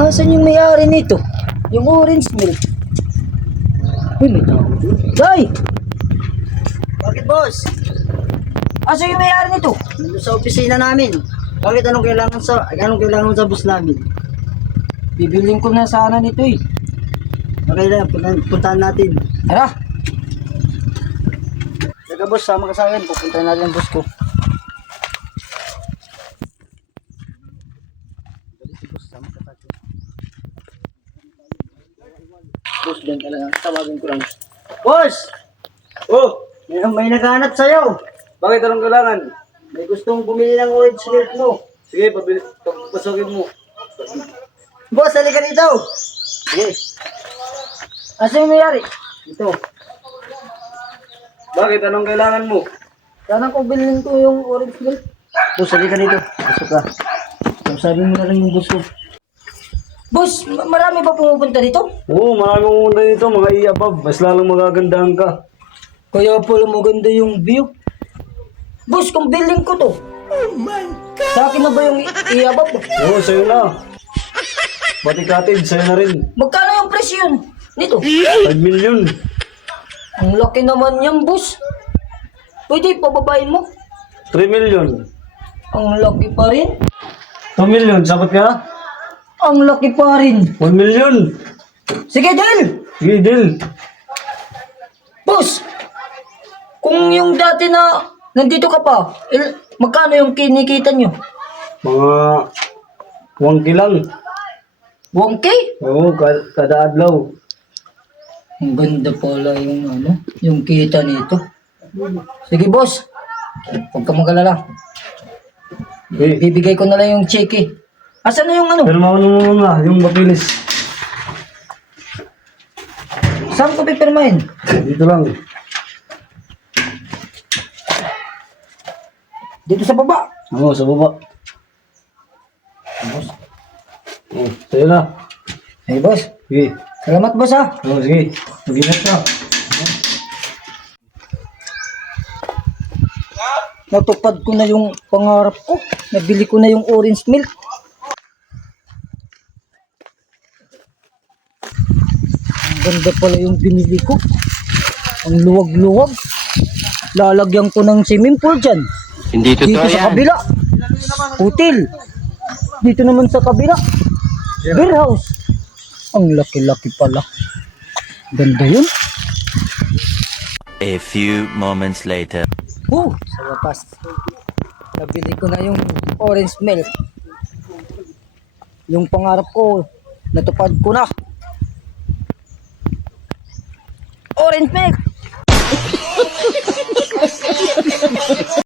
Asan yung may-ari nito? Yung orange milk. Uy, may tao dito. Day! Bakit, boss? Asan yung may-ari nito? Nandun sa opisina namin. Bakit anong kailangan sa bus namin? Bibiling ko na sana nito eh. Okay lang, puntahan natin. Tara! Teka, boss, sama ka sa akin. Pupuntahan natin ang bus ko. Boss, dyan talaga. Tawagin ko lang. Boss! Oh, May naghahanap sa'yo. bakit anong kailangan? May gustong bumili ng orange milk mo. Sige, pasukin mo. Boss, halika dito. Sige, Asan yung may-ari? ito. Bakit anong kailangan mo? Sana ko bilhin ko yung orange milk. Boss, halika dito. Pasok ka. Sabi mo na lang yung boss ko. Boss, marami ba pumupunta dito? Oo, marami pumunta dito, mga i-above. Mas lalong magagandahan ka. Kaya pala maganda yung view. Boss, kung bilhin ko to. Oh my God! Sa akin na ba yung iabab? Oo, sa'yo na. Pati cottage, sa'yo na rin. Magkano yung presyo yun? Nito? 5 million. Ang laki naman yan, boss. Pwede pababayin mo. 3 million. Ang laki pa rin. 2 million, sabat ka? Ang laki pa rin. 1 million. Sige, deal! Sige, deal. Boss, kung yung dati na nandito ka pa, magkano yung kinikita nyo? Mga 1K lang. 1K? Oo, kada adlaw. Ang ganda pala yung kita nito. Sige, boss. Huwag ka magalala. Okay. Bibigay ko na lang yung cheque. Asan na yung ano? Pero mauna mo muna, yung mapilis. Saan ko pipirmahin? Dito lang. Dito sa baba. Oo, sa baba. Boss. Oo, sa'yo na. Hey, boss. Sige. Salamat, boss, ha. Oo, sige. Mag-ingat ka. Natupad ko na yung pangarap ko. Nabili ko na yung orange milk. Ang ganda pala yung binili ko. Ang luwag-luwag. Lalagyan ko ng swimming pool dyan. Hindi Dito totoo sa yan. kabila. Hotel. Dito naman sa kabila. Beer house. Ang laki-laki pala. Ganda yun. A few moments later. Sa wakas. Nabili ko na yung orange milk. Yung pangarap ko, natupad ko na. Orange milk!